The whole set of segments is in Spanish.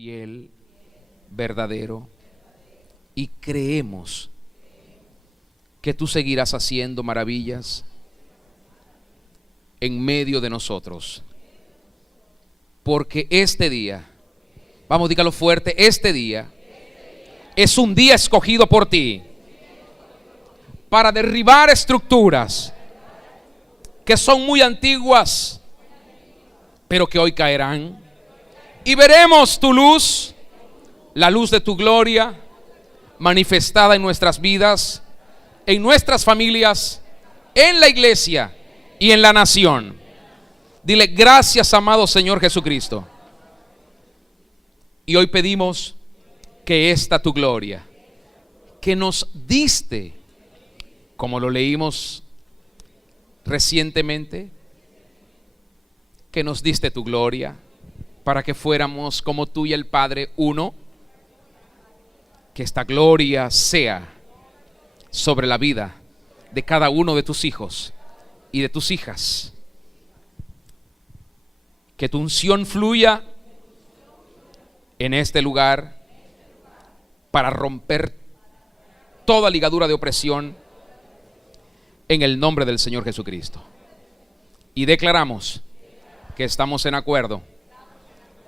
fiel, verdadero, y creemos que tú seguirás haciendo maravillas en medio de nosotros. Porque este día, vamos, dígalo fuerte, este día es un día escogido por ti para derribar estructuras que son muy antiguas, pero que hoy caerán. Y veremos tu luz, la luz de tu gloria, manifestada en nuestras vidas, en nuestras familias, en la iglesia y en la nación. Dile gracias, amado Señor Jesucristo. Y hoy pedimos que esta tu gloria, que nos diste, como lo leímos recientemente, que nos diste tu gloria para que fuéramos como tú y el Padre uno, que esta gloria sea sobre la vida de cada uno de tus hijos y de tus hijas. Que tu unción fluya en este lugar para romper toda ligadura de opresión en el nombre del Señor Jesucristo. Y declaramos que estamos en acuerdo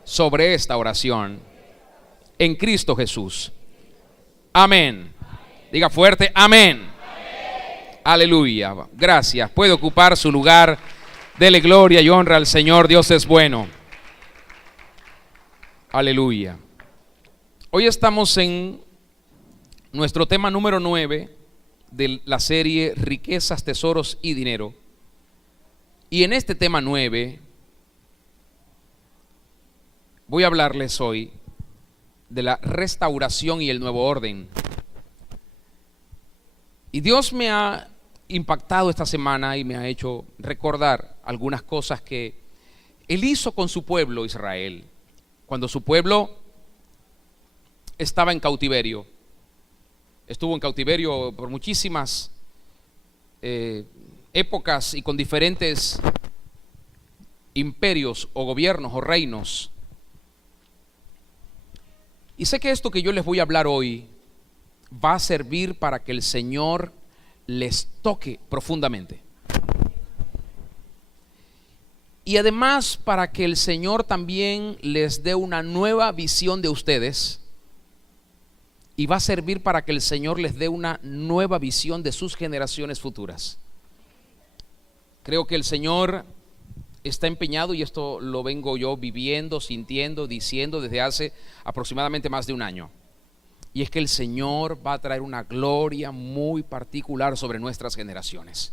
sobre esta oración en Cristo Jesús. Amén. Diga fuerte, amén. Aleluya. Gracias. Puede ocupar su lugar. Dele gloria y honra al Señor. Dios es bueno. Aleluya. Hoy estamos en nuestro tema número 9 de la serie Riquezas, Tesoros y Dinero. Y en este tema 9 voy a hablarles hoy de la restauración y el nuevo orden. Y Dios me ha impactado esta semana y me ha hecho recordar algunas cosas que Él hizo con su pueblo Israel, cuando su pueblo estaba en cautiverio. Estuvo en cautiverio por muchísimas épocas y con diferentes imperios o gobiernos o reinos. Y sé que esto que yo les voy a hablar hoy va a servir para que el Señor les toque profundamente. Y además para que el Señor también les dé una nueva visión de ustedes. Y va a servir para que el Señor les dé una nueva visión de sus generaciones futuras. Creo que el Señor está empeñado, y esto lo vengo yo viviendo, sintiendo, diciendo desde hace aproximadamente más de un año. Y es que el Señor va a traer una gloria muy particular sobre nuestras generaciones.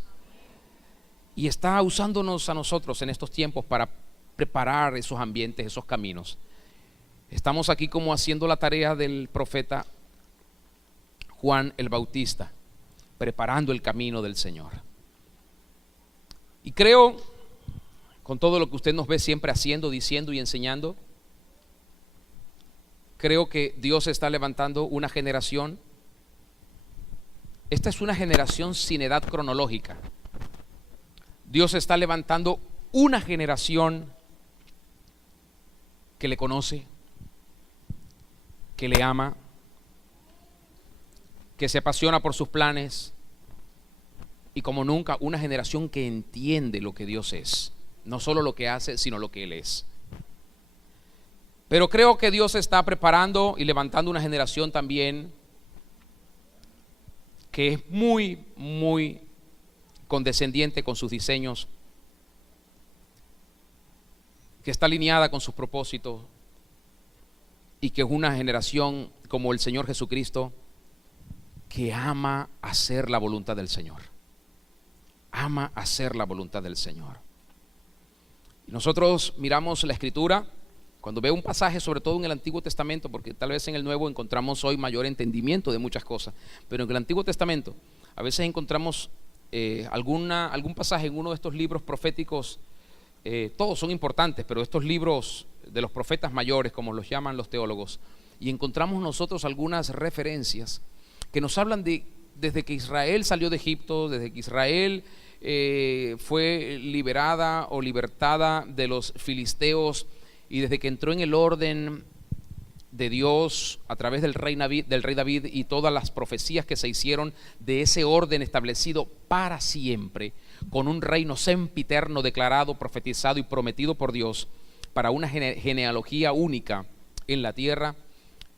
Y está usándonos a nosotros en estos tiempos para preparar esos ambientes, esos caminos. Estamos aquí como haciendo la tarea del profeta Juan el Bautista, preparando el camino del Señor. Y creo, con todo lo que usted nos ve siempre haciendo, diciendo y enseñando, creo que Dios está levantando una generación. Esta es una generación sin edad cronológica. Dios está levantando una generación que le conoce, que le ama, que se apasiona por sus planes, y como nunca una generación que entiende lo que Dios es, no solo lo que hace, sino lo que Él es. Pero creo que Dios está preparando y levantando una generación también que es muy, muy condescendiente con sus diseños, que está alineada con sus propósitos, y que es una generación como el Señor Jesucristo, que ama hacer la voluntad del Señor. Ama hacer la voluntad del Señor. Y nosotros miramos la Escritura, cuando veo un pasaje, sobre todo en el Antiguo Testamento, porque tal vez en el Nuevo encontramos hoy mayor entendimiento de muchas cosas, pero en el Antiguo Testamento a veces encontramos algún pasaje en uno de estos libros proféticos. Todos son importantes, pero estos libros de los profetas mayores, como los llaman los teólogos, y encontramos nosotros algunas referencias que nos hablan de desde que Israel salió de Egipto, desde que Israel fue liberada o libertada de los filisteos, y desde que entró en el orden de Dios a través del rey David y todas las profecías que se hicieron de ese orden establecido para siempre, con un reino sempiterno declarado, profetizado y prometido por Dios para una genealogía única en la tierra.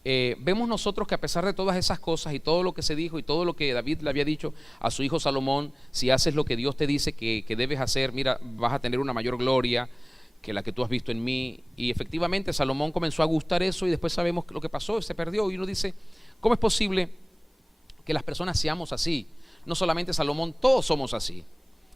Vemos nosotros que a pesar de todas esas cosas y todo lo que se dijo y todo lo que David le había dicho a su hijo Salomón, si haces lo que Dios te dice que debes hacer, mira, vas a tener una mayor gloria que la que tú has visto en mí. Y efectivamente Salomón comenzó a gustar eso y después sabemos lo que pasó, se perdió. Y uno dice, ¿cómo es posible que las personas seamos así? No solamente Salomón, todos somos así.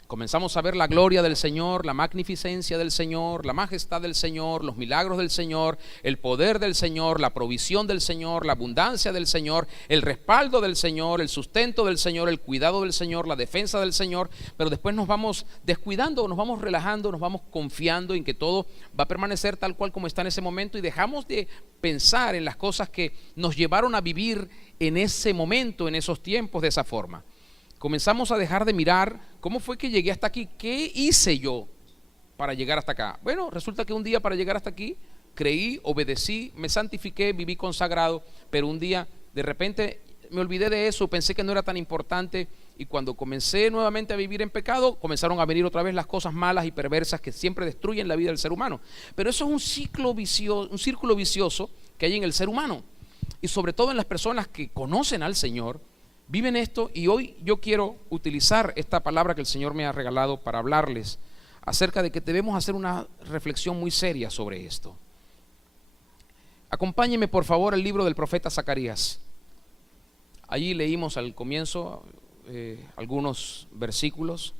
Comenzamos a ver la gloria del Señor, la magnificencia del Señor, la majestad del Señor, los milagros del Señor, el poder del Señor, la provisión del Señor, la abundancia del Señor, el respaldo del Señor, el sustento del Señor, el cuidado del Señor, la defensa del Señor. Pero después nos vamos descuidando, nos vamos relajando, nos vamos confiando en que todo va a permanecer tal cual como está en ese momento y dejamos de pensar en las cosas que nos llevaron a vivir en ese momento, en esos tiempos de esa forma. Comenzamos a dejar de mirar cómo fue que llegué hasta aquí, qué hice yo para llegar hasta acá. Bueno, resulta que un día para llegar hasta aquí creí, obedecí, me santifiqué, viví consagrado, pero un día de repente me olvidé de eso, pensé que no era tan importante y cuando comencé nuevamente a vivir en pecado, comenzaron a venir otra vez las cosas malas y perversas que siempre destruyen la vida del ser humano. Pero eso es un círculo vicioso que hay en el ser humano y sobre todo en las personas que conocen al Señor. Viven esto y hoy yo quiero utilizar esta palabra que el Señor me ha regalado para hablarles acerca de que debemos hacer una reflexión muy seria sobre esto. Acompáñenme por favor al libro del profeta Zacarías. Allí leímos al comienzo algunos versículos.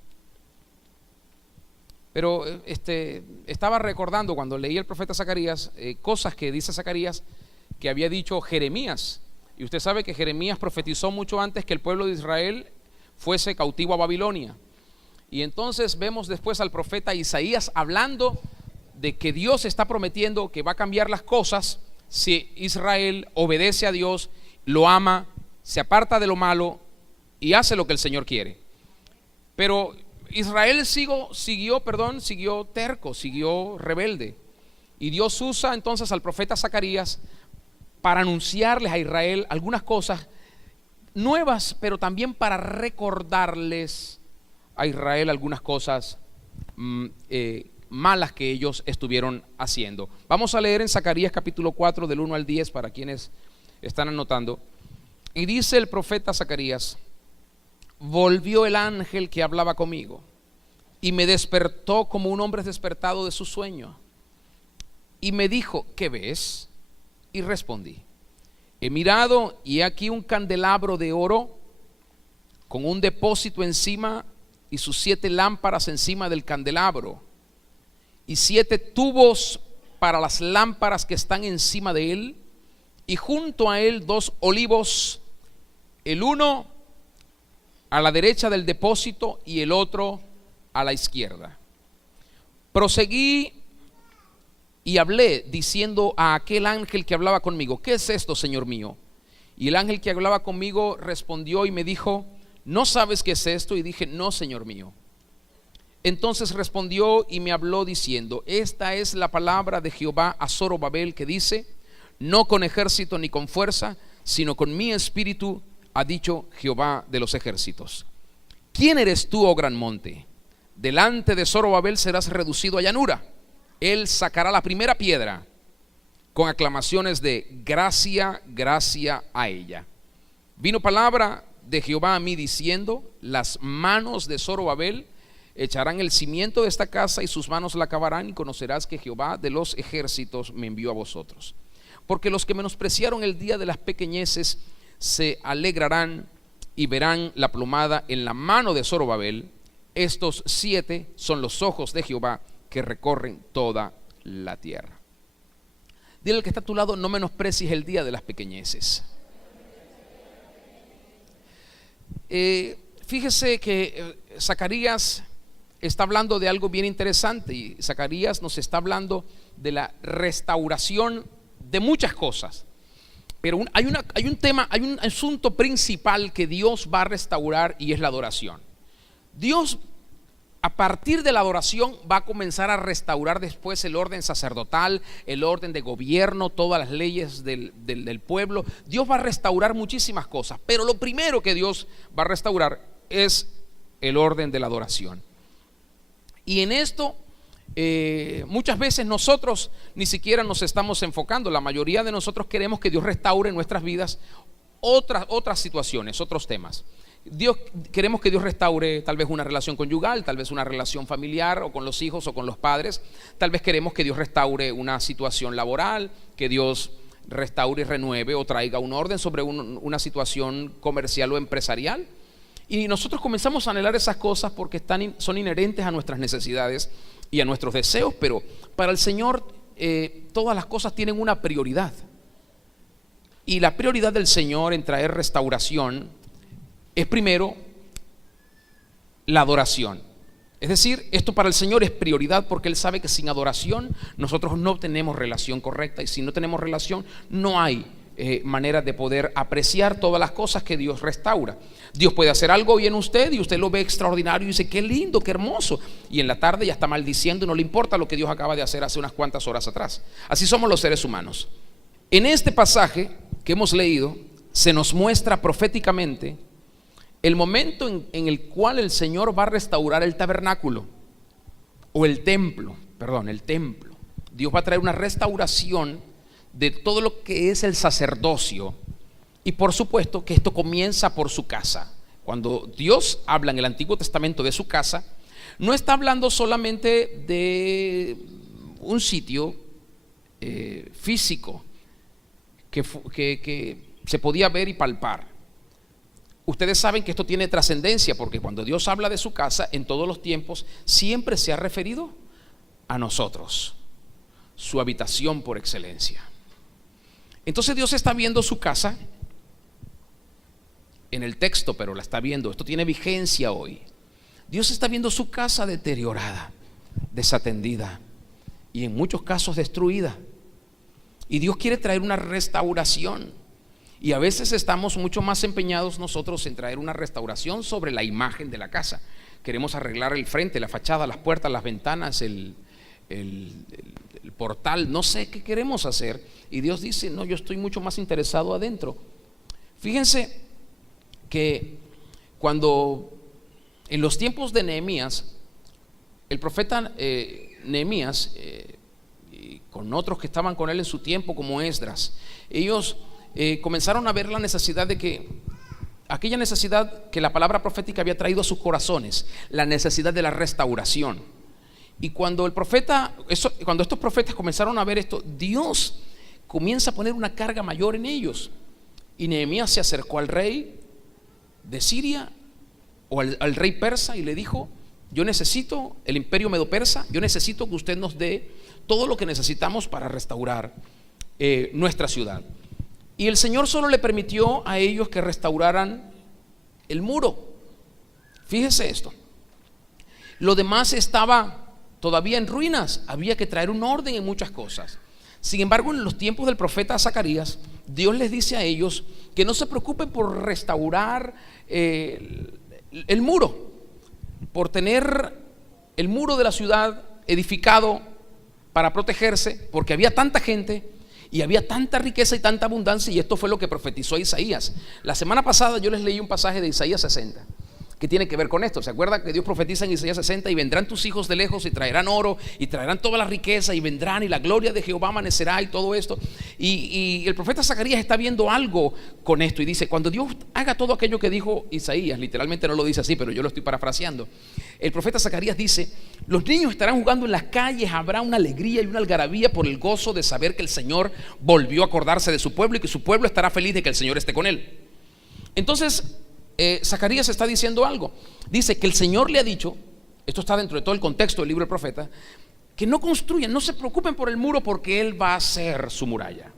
Pero estaba recordando cuando leí el profeta Zacarías cosas que dice Zacarías que había dicho Jeremías. Y usted sabe que Jeremías profetizó mucho antes que el pueblo de Israel fuese cautivo a Babilonia. Y entonces vemos después al profeta Isaías hablando de que Dios está prometiendo que va a cambiar las cosas si Israel obedece a Dios, lo ama, se aparta de lo malo y hace lo que el Señor quiere. Pero Israel siguió terco, siguió rebelde. Y Dios usa entonces al profeta Zacarías para anunciarles a Israel algunas cosas nuevas, pero también para recordarles a Israel algunas cosas malas que ellos estuvieron haciendo. Vamos a leer en Zacarías capítulo 4 del 1 al 10 para quienes están anotando. Y dice el profeta Zacarías: volvió el ángel que hablaba conmigo y me despertó como un hombre despertado de su sueño y me dijo: ¿qué ves? Y respondí: he mirado y he aquí un candelabro de oro con un depósito encima y sus 7 lámparas encima del candelabro y 7 tubos para las lámparas que están encima de él, y junto a él 2 olivos, el uno a la derecha del depósito y el otro a la izquierda. Proseguí y hablé diciendo a aquel ángel que hablaba conmigo: ¿qué es esto, Señor mío? Y el ángel que hablaba conmigo respondió y me dijo: ¿no sabes qué es esto? Y dije: no, Señor mío. Entonces respondió y me habló diciendo: esta es la palabra de Jehová a Zorobabel, que dice: no con ejército ni con fuerza, sino con mi espíritu, ha dicho Jehová de los ejércitos. ¿Quién eres tú, oh gran monte? Delante de Zorobabel serás reducido a llanura. Él sacará la primera piedra con aclamaciones de gracia, gracia a ella. Vino palabra de Jehová a mí diciendo: las manos de Zorobabel echarán el cimiento de esta casa y sus manos la acabarán, y conocerás que Jehová de los ejércitos me envió a vosotros. Porque los que menospreciaron el día de las pequeñeces se alegrarán y verán la plomada en la mano de Zorobabel. Estos 7 son los ojos de Jehová que recorren toda la tierra. Dile al que está a tu lado: no menosprecies el día de las pequeñeces. Fíjese que Zacarías está hablando de algo bien interesante, y Zacarías nos está hablando de la restauración de muchas cosas. Pero hay un tema, hay un asunto principal que Dios va a restaurar, y es la adoración. Dios A partir de la adoración va a comenzar a restaurar después el orden sacerdotal, el orden de gobierno, todas las leyes del pueblo. Dios va a restaurar muchísimas cosas, pero lo primero que Dios va a restaurar es el orden de la adoración. Y en esto muchas veces nosotros ni siquiera nos estamos enfocando. La mayoría de nosotros queremos que Dios restaure en nuestras vidas otras situaciones, otros temas. Queremos que Dios restaure tal vez una relación conyugal, tal vez una relación familiar, o con los hijos o con los padres. Tal vez queremos que Dios restaure una situación laboral, que Dios restaure y renueve o traiga un orden sobre una situación comercial o empresarial. Y nosotros comenzamos a anhelar esas cosas porque son inherentes a nuestras necesidades y a nuestros deseos, pero para el Señor todas las cosas tienen una prioridad. Y la prioridad del Señor en traer restauración es primero la adoración. Es decir, esto para el Señor es prioridad porque Él sabe que sin adoración nosotros no tenemos relación correcta, y si no tenemos relación no hay manera de poder apreciar todas las cosas que Dios restaura. Dios puede hacer algo bien en usted y usted lo ve extraordinario y dice: qué lindo, qué hermoso, y en la tarde ya está maldiciendo y no le importa lo que Dios acaba de hacer hace unas cuantas horas atrás. Así somos los seres humanos. En este pasaje que hemos leído se nos muestra proféticamente el momento en el cual el Señor va a restaurar el tabernáculo o el templo. Dios va a traer una restauración de todo lo que es el sacerdocio, y por supuesto que esto comienza por su casa. Cuando Dios habla en el Antiguo Testamento de su casa, no está hablando solamente de un sitio físico que se podía ver y palpar. Ustedes saben que esto tiene trascendencia, porque cuando Dios habla de su casa en todos los tiempos, siempre se ha referido a nosotros, su habitación por excelencia. Entonces Dios está viendo su casa en el texto, pero la está viendo, esto tiene vigencia hoy. Dios está viendo su casa deteriorada, desatendida y en muchos casos destruida. Y Dios quiere traer una restauración. Y a veces estamos mucho más empeñados nosotros en traer una restauración sobre la imagen de la casa. Queremos arreglar el frente, la fachada, las puertas, las ventanas, el portal, no sé qué queremos hacer. Y Dios dice: no, yo estoy mucho más interesado adentro. Fíjense que cuando en los tiempos de Nehemías, el profeta Nehemías y con otros que estaban con él en su tiempo, como Esdras, ellos comenzaron a ver la necesidad aquella necesidad que la palabra profética había traído a sus corazones, la necesidad de la restauración. Y cuando estos profetas comenzaron a ver esto, Dios comienza a poner una carga mayor en ellos. Y Nehemías se acercó al rey de Siria o al rey persa y le dijo: yo necesito, el imperio medo-persa, yo necesito que usted nos dé todo lo que necesitamos para restaurar nuestra ciudad. Y el Señor solo le permitió a ellos que restauraran el muro. Fíjese esto. Lo demás estaba todavía en ruinas. Había que traer un orden en muchas cosas. Sin embargo, en los tiempos del profeta Zacarías, Dios les dice a ellos que no se preocupen por restaurar el muro, por tener el muro de la ciudad edificado para protegerse, porque había tanta gente y había tanta riqueza y tanta abundancia. Y esto fue lo que profetizó Isaías. La semana pasada yo les leí un pasaje de Isaías 60 que tiene que ver con esto. ¿Se acuerdan que Dios profetiza en Isaías 60? Y vendrán tus hijos de lejos y traerán oro y traerán toda la riqueza y vendrán y la gloria de Jehová amanecerá y todo esto. Y el profeta Zacarías está viendo algo con esto y dice: cuando Dios haga todo aquello que dijo Isaías, literalmente no lo dice así, pero yo lo estoy parafraseando. El profeta Zacarías dice: los niños estarán jugando en las calles, habrá una alegría y una algarabía por el gozo de saber que el Señor volvió a acordarse de su pueblo y que su pueblo estará feliz de que el Señor esté con él. Entonces Zacarías está diciendo algo. Dice que el Señor le ha dicho, esto está dentro de todo el contexto del libro del profeta, que no construyan, no se preocupen por el muro, porque Él va a hacer su muralla.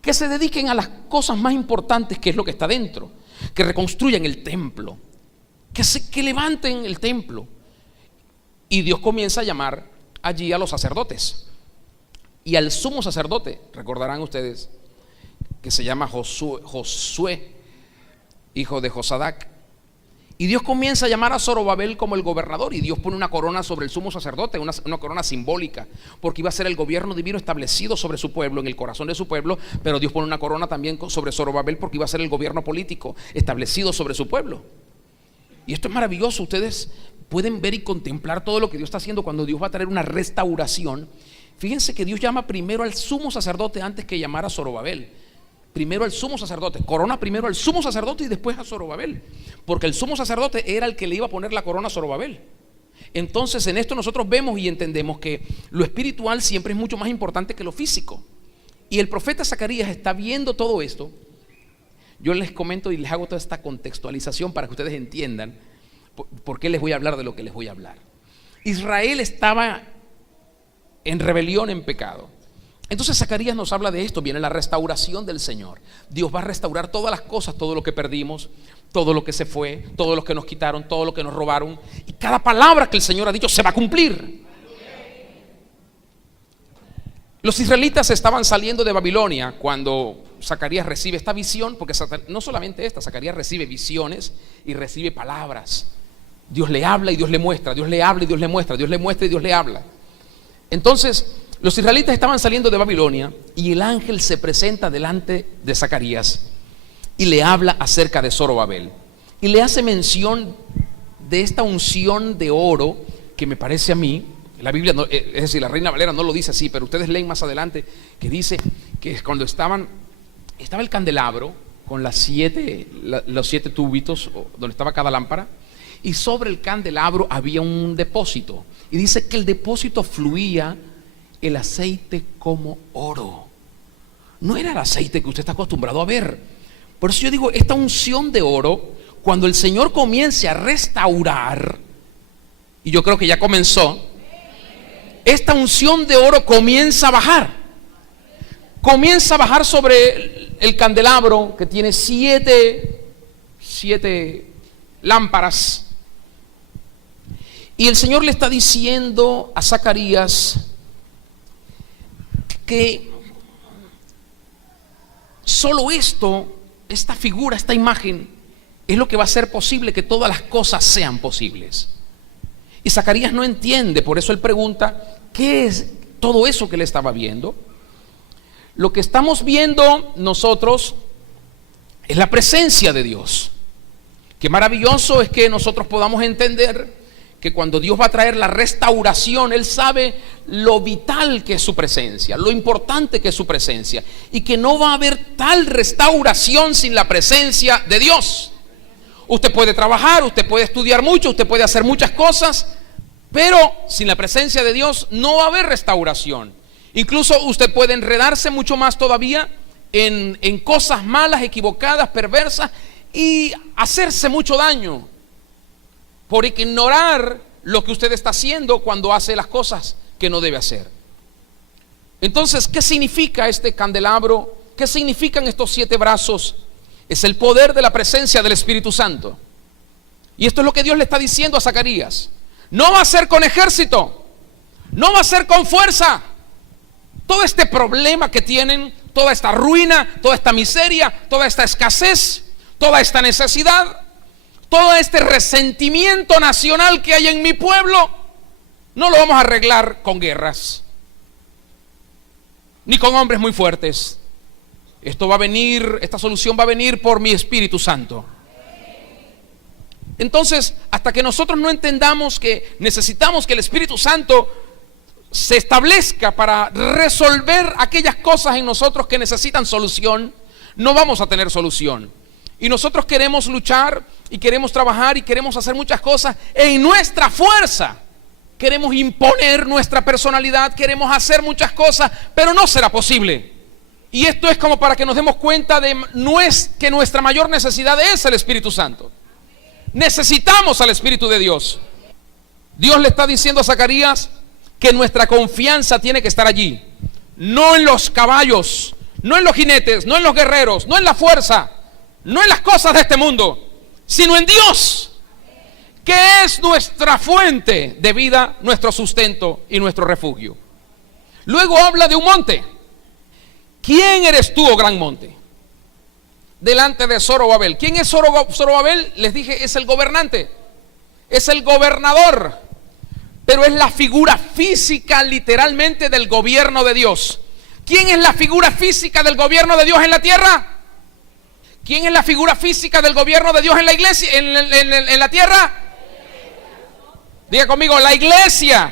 Que se dediquen a las cosas más importantes, que es lo que está dentro. Que reconstruyan el templo, que levanten el templo. Y Dios comienza a llamar allí a los sacerdotes y al sumo sacerdote. Recordarán ustedes que se llama Josué, hijo de Josadac. Y Dios comienza a llamar a Zorobabel como el gobernador, y Dios pone una corona sobre el sumo sacerdote, una corona simbólica, porque iba a ser el gobierno divino establecido sobre su pueblo, en el corazón de su pueblo. Pero Dios pone una corona también sobre Zorobabel, porque iba a ser el gobierno político establecido sobre su pueblo. Y esto es maravilloso. Ustedes pueden ver y contemplar todo lo que Dios está haciendo cuando Dios va a traer una restauración. Fíjense que Dios llama primero al sumo sacerdote antes que llamar a Zorobabel. Primero al sumo sacerdote, corona primero al sumo sacerdote y después a Zorobabel, porque el sumo sacerdote era el que le iba a poner la corona a Zorobabel. Entonces en esto nosotros vemos y entendemos que lo espiritual siempre es mucho más importante que lo físico. Y el profeta Zacarías está viendo todo esto. Yo les comento y les hago toda esta contextualización para que ustedes entiendan por qué les voy a hablar de lo que les voy a hablar. Israel estaba en rebelión, en pecado. Entonces Zacarías nos habla de esto. Viene la restauración del Señor. Dios va a restaurar todas las cosas, todo lo que perdimos, todo lo que se fue, todo lo que nos quitaron, todo lo que nos robaron. Y cada palabra que el Señor ha dicho se va a cumplir. Los israelitas estaban saliendo de Babilonia cuando Zacarías recibe esta visión, porque no solamente esta, Zacarías recibe visiones y recibe palabras. Dios le habla y Dios le muestra, Dios le habla y Dios le muestra, Dios le muestra y Dios le habla. Entonces los israelitas estaban saliendo de Babilonia y el ángel se presenta delante de Zacarías y le habla acerca de Zorobabel y le hace mención de esta unción de oro que me parece a mí, la Biblia, no, es decir, la Reina Valera no lo dice así, pero ustedes leen más adelante que dice que cuando estaba el candelabro con los siete túbitos donde estaba cada lámpara, y sobre el candelabro había un depósito, y dice que el depósito fluía el aceite como oro. No era el aceite que usted está acostumbrado a ver. Por eso yo digo, esta unción de oro, cuando el Señor comience a restaurar, y yo creo que ya comenzó, esta unción de oro comienza a bajar. Comienza a bajar sobre el candelabro que tiene siete lámparas. Y el Señor le está diciendo a Zacarías que solo esta figura, esta imagen, es lo que va a hacer posible que todas las cosas sean posibles. Y Zacarías no entiende, por eso él pregunta, ¿qué es todo eso que él estaba viendo? Lo que estamos viendo nosotros es la presencia de Dios. Qué maravilloso es que nosotros podamos entender que cuando Dios va a traer la restauración, Él sabe lo vital que es su presencia, lo importante que es su presencia, y que no va a haber tal restauración sin la presencia de Dios. Usted puede trabajar, usted puede estudiar mucho, usted puede hacer muchas cosas, pero sin la presencia de Dios no va a haber restauración. Incluso usted puede enredarse mucho más todavía en cosas malas, equivocadas, perversas, y hacerse mucho daño por ignorar lo que usted está haciendo cuando hace las cosas que no debe hacer. Entonces, ¿qué significa este candelabro? ¿Qué significan estos 7 brazos? Es el poder de la presencia del Espíritu Santo. Y esto es lo que Dios le está diciendo a Zacarías. No va a ser con ejército, no va a ser con fuerza. Todo este problema que tienen, toda esta ruina, toda esta miseria, toda esta escasez, toda esta necesidad, todo este resentimiento nacional que hay en mi pueblo, no lo vamos a arreglar con guerras, ni con hombres muy fuertes. Esto va a venir, esta solución va a venir por mi Espíritu Santo. Entonces, hasta que nosotros no entendamos que necesitamos que el Espíritu Santo se establezca para resolver aquellas cosas en nosotros que necesitan solución, no vamos a tener solución. Y nosotros queremos luchar y queremos trabajar y queremos hacer muchas cosas en nuestra fuerza. Queremos imponer nuestra personalidad, queremos hacer muchas cosas, pero no será posible. Y esto es como para que nos demos cuenta de que nuestra mayor necesidad es el Espíritu Santo. Necesitamos al Espíritu de Dios. Dios le está diciendo a Zacarías que nuestra confianza tiene que estar allí, no en los caballos, no en los jinetes, no en los guerreros, no en la fuerza, no en las cosas de este mundo, sino en Dios, que es nuestra fuente de vida, nuestro sustento y nuestro refugio. Luego habla de un monte. ¿Quién eres tú, oh gran monte? delante de Zorobabel. ¿Quién es Zorobabel? Les dije, es el gobernante, es el gobernador, pero es la figura física literalmente del gobierno de Dios. ¿Quién es la figura física del gobierno de Dios en la tierra? ¿Quién es la figura física del gobierno de Dios en la iglesia, en la tierra? Diga conmigo, la iglesia.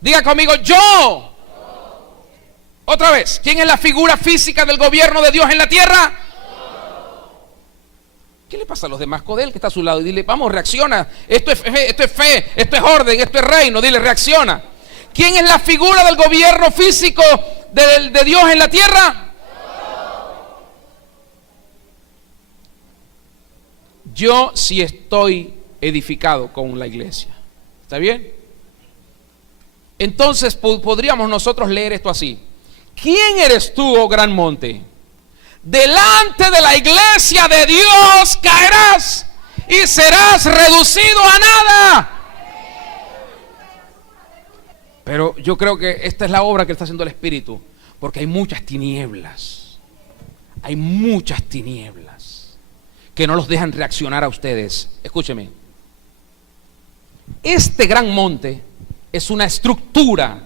Diga conmigo, yo. Otra vez, ¿quién es la figura física del gobierno de Dios en la tierra? ¿Qué le pasa a los demás? Codel que está a su lado y dile, vamos, reacciona. Esto es fe, esto es orden, esto es reino. Dile, reacciona. ¿Quién es la figura del gobierno físico de Dios en la tierra? Yo sí estoy edificado con la iglesia. ¿Está bien? Entonces podríamos nosotros leer esto así. ¿Quién eres tú, oh gran monte? Delante de la iglesia de Dios caerás y serás reducido a nada. Pero yo creo que esta es la obra que está haciendo el Espíritu, porque hay muchas tinieblas. Hay muchas tinieblas que no los dejan reaccionar a ustedes. Escúcheme. Este gran monte es una estructura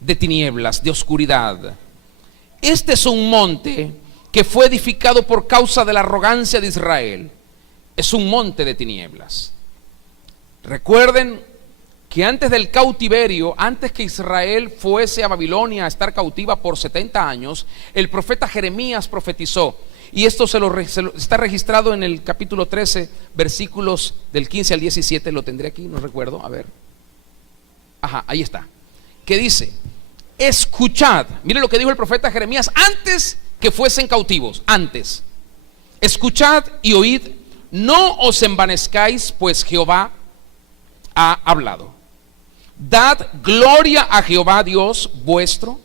de tinieblas, de oscuridad. Este es un monte que fue edificado por causa de la arrogancia de Israel. Es un monte de tinieblas. Recuerden que antes del cautiverio, antes que Israel fuese a Babilonia a estar cautiva por 70 años, el profeta Jeremías profetizó. Y esto está registrado en el capítulo 13, versículos del 15 al 17. Lo tendré aquí, no recuerdo, a ver. Ajá, ahí está. Que dice, escuchad. Mire lo que dijo el profeta Jeremías antes que fuesen cautivos. Antes. Escuchad y oíd, no os envanezcáis, pues Jehová ha hablado. Dad gloria a Jehová Dios vuestro,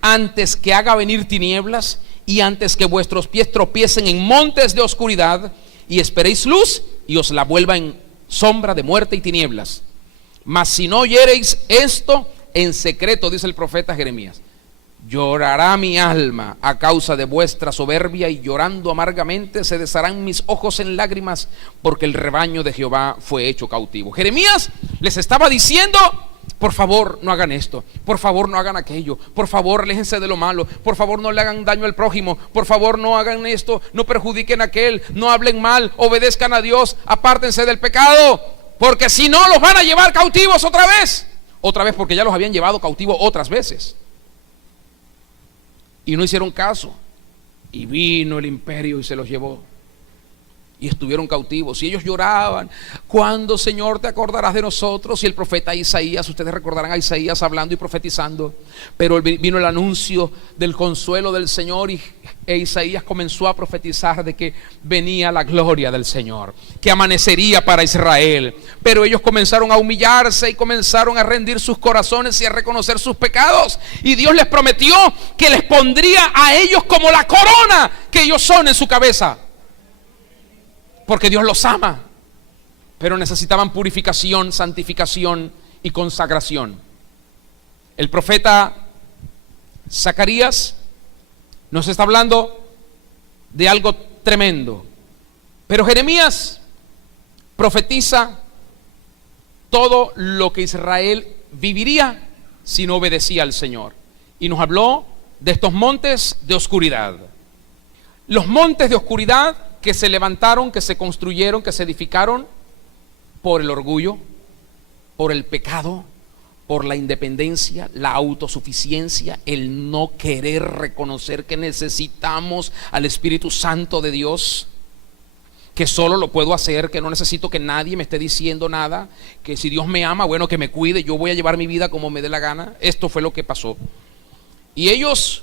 antes que haga venir tinieblas y antes que vuestros pies tropiecen en montes de oscuridad, y esperéis luz y os la vuelva en sombra de muerte y tinieblas. Mas si no oyereis esto en secreto, dice el profeta Jeremías, llorará mi alma a causa de vuestra soberbia, y llorando amargamente se desharán mis ojos en lágrimas, porque el rebaño de Jehová fue hecho cautivo. Jeremías les estaba diciendo, por favor no hagan esto, por favor no hagan aquello, por favor aléjense de lo malo, por favor no le hagan daño al prójimo, por favor no hagan esto, no perjudiquen a aquel, no hablen mal, obedezcan a Dios, apártense del pecado, porque si no los van a llevar cautivos otra vez, porque ya los habían llevado cautivos otras veces. Y no hicieron caso, y vino el imperio y se los llevó, y estuvieron cautivos, y ellos lloraban, ¿cuándo, Señor, te acordarás de nosotros? Y el profeta Isaías, ustedes recordarán a Isaías hablando y profetizando, pero vino el anuncio del consuelo del Señor, e Isaías comenzó a profetizar de que venía la gloria del Señor, que amanecería para Israel. Pero ellos comenzaron a humillarse y comenzaron a rendir sus corazones y a reconocer sus pecados, y Dios les prometió que les pondría a ellos como la corona que ellos son en su cabeza, porque Dios los ama. Pero necesitaban purificación, santificación y consagración. El profeta Zacarías nos está hablando de algo tremendo, pero Jeremías profetiza todo lo que Israel viviría si no obedecía al Señor, y nos habló de estos montes de oscuridad. Los montes de oscuridad que se levantaron, que se construyeron, que se edificaron por el orgullo, por el pecado, por la independencia, la autosuficiencia, el no querer reconocer que necesitamos al Espíritu Santo de Dios, que solo lo puedo hacer, que no necesito que nadie me esté diciendo nada, que si Dios me ama, bueno, que me cuide, yo voy a llevar mi vida como me dé la gana. Esto fue lo que pasó. Y ellos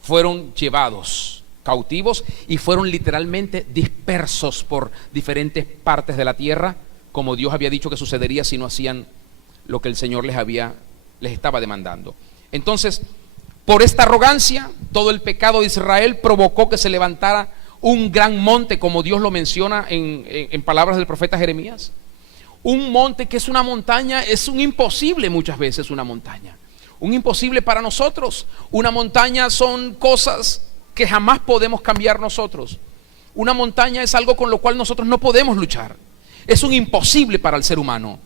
fueron llevados cautivos y fueron literalmente dispersos por diferentes partes de la tierra, como Dios había dicho que sucedería si no hacían lo que el Señor les estaba demandando. Entonces, por esta arrogancia, todo el pecado de Israel provocó que se levantara un gran monte, como Dios lo menciona en palabras del profeta Jeremías. Un monte que es una montaña, es un imposible muchas veces una montaña. Un imposible para nosotros. Una montaña son cosas que jamás podemos cambiar nosotros. Una montaña es algo con lo cual nosotros no podemos luchar. Es un imposible para el ser humano.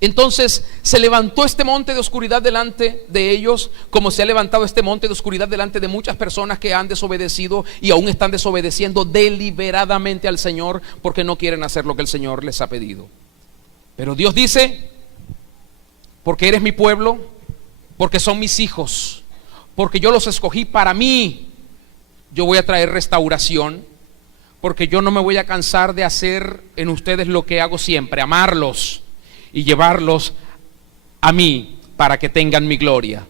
Entonces se levantó este monte de oscuridad delante de ellos, como se ha levantado este monte de oscuridad delante de muchas personas que han desobedecido y aún están desobedeciendo deliberadamente al Señor, porque no quieren hacer lo que el Señor les ha pedido. Pero Dios dice: porque eres mi pueblo, porque son mis hijos, porque yo los escogí para mí, yo voy a traer restauración, porque yo no me voy a cansar de hacer en ustedes lo que hago siempre, amarlos y llevarlos a mí para que tengan mi gloria.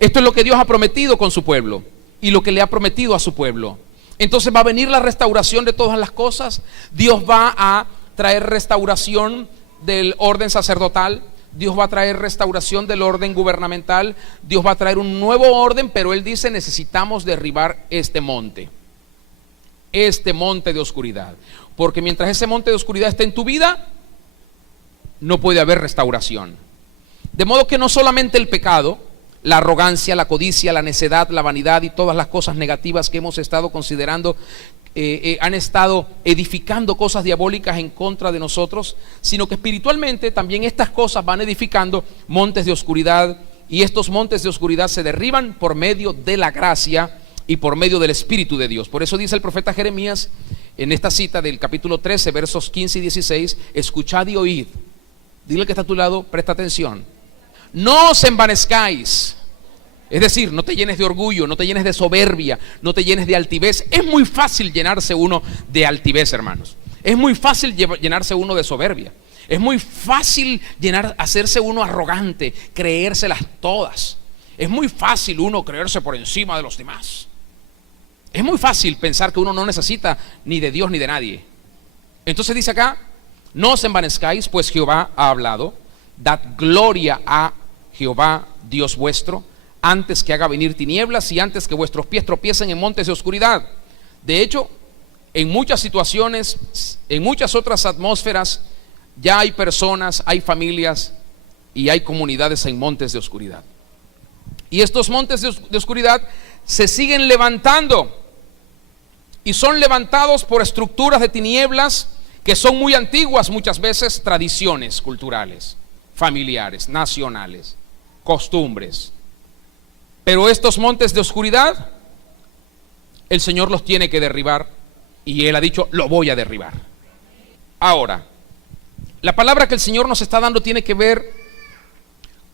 Esto es lo que Dios ha prometido con su pueblo y lo que le ha prometido a su pueblo. Entonces va a venir la restauración de todas las cosas. Dios va a traer restauración del orden sacerdotal. Dios va a traer restauración del orden gubernamental. Dios va a traer un nuevo orden, pero Él dice: necesitamos derribar este monte de oscuridad, porque mientras ese monte de oscuridad esté en tu vida, no puede haber restauración. De modo que no solamente el pecado, la arrogancia, la codicia, la necedad, la vanidad y todas las cosas negativas que hemos estado considerando han estado edificando cosas diabólicas en contra de nosotros, sino que espiritualmente también estas cosas van edificando montes de oscuridad, y estos montes de oscuridad se derriban por medio de la gracia y por medio del Espíritu de Dios. Por eso dice el profeta Jeremías en esta cita del capítulo 13, versos 15 y 16: escuchad y oíd. Dile que está a tu lado: presta atención. No os envanezcáis. Es decir, no te llenes de orgullo, no te llenes de soberbia, no te llenes de altivez. Es muy fácil llenarse uno de altivez, hermanos. Es muy fácil llenarse uno de soberbia. Es muy fácil hacerse uno arrogante, creérselas todas. Es muy fácil uno creerse por encima de los demás. Es muy fácil pensar que uno no necesita ni de Dios ni de nadie. Entonces dice acá: no os envanezcáis, pues Jehová ha hablado. Dad gloria a Jehová Dios vuestro, antes que haga venir tinieblas y antes que vuestros pies tropiecen en montes de oscuridad. De hecho, en muchas situaciones, en muchas otras atmósferas, ya hay personas, hay familias y hay comunidades en montes de oscuridad. Y estos montes de oscuridad se siguen levantando, y son levantados por estructuras de tinieblas que son muy antiguas, muchas veces tradiciones culturales, familiares, nacionales, costumbres. Pero estos montes de oscuridad, el Señor los tiene que derribar, y Él ha dicho: lo voy a derribar. Ahora, la palabra que el Señor nos está dando tiene que ver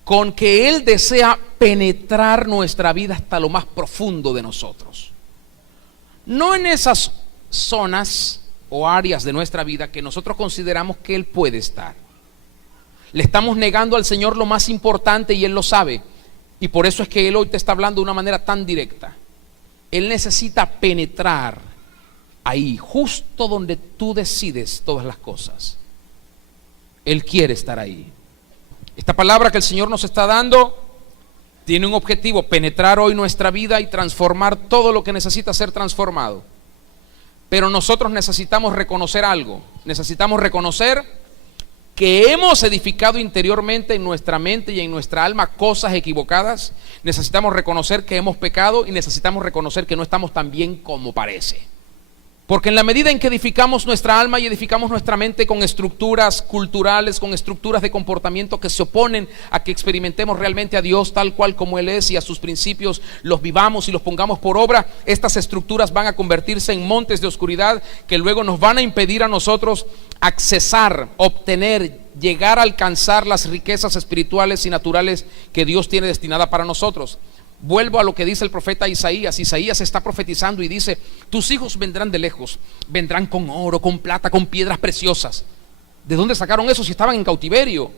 con que Él desea penetrar nuestra vida hasta lo más profundo de nosotros. No en esas zonas o áreas de nuestra vida que nosotros consideramos que Él puede estar. Le estamos negando al Señor lo más importante, y Él lo sabe. Y por eso es que Él hoy te está hablando de una manera tan directa. Él necesita penetrar ahí, justo donde tú decides todas las cosas. Él quiere estar ahí. Esta palabra que el Señor nos está dando tiene un objetivo: penetrar hoy nuestra vida y transformar todo lo que necesita ser transformado. Pero nosotros necesitamos reconocer algo. Necesitamos reconocer que hemos edificado interiormente en nuestra mente y en nuestra alma cosas equivocadas. Necesitamos reconocer que hemos pecado, y necesitamos reconocer que no estamos tan bien como parece. Porque en la medida en que edificamos nuestra alma y edificamos nuestra mente con estructuras culturales, con estructuras de comportamiento que se oponen a que experimentemos realmente a Dios tal cual como Él es, y a sus principios los vivamos y los pongamos por obra, estas estructuras van a convertirse en montes de oscuridad que luego nos van a impedir a nosotros accesar, obtener, llegar a alcanzar las riquezas espirituales y naturales que Dios tiene destinada para nosotros. Vuelvo a lo que dice el profeta Isaías. Isaías está profetizando y dice: tus hijos vendrán de lejos, vendrán con oro, con plata, con piedras preciosas. ¿De dónde sacaron eso si estaban en cautiverio?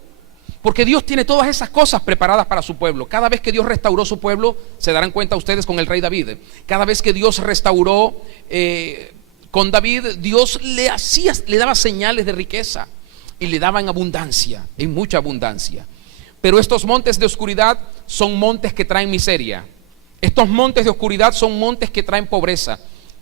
Porque Dios tiene todas esas cosas preparadas para su pueblo. Cada vez que Dios restauró su pueblo, se darán cuenta ustedes con el rey David. Cada vez que Dios restauró con David, Dios le daba señales de riqueza y le daba en abundancia, en mucha abundancia. Pero estos montes de oscuridad son montes que traen miseria. Estos montes de oscuridad son montes que traen pobreza.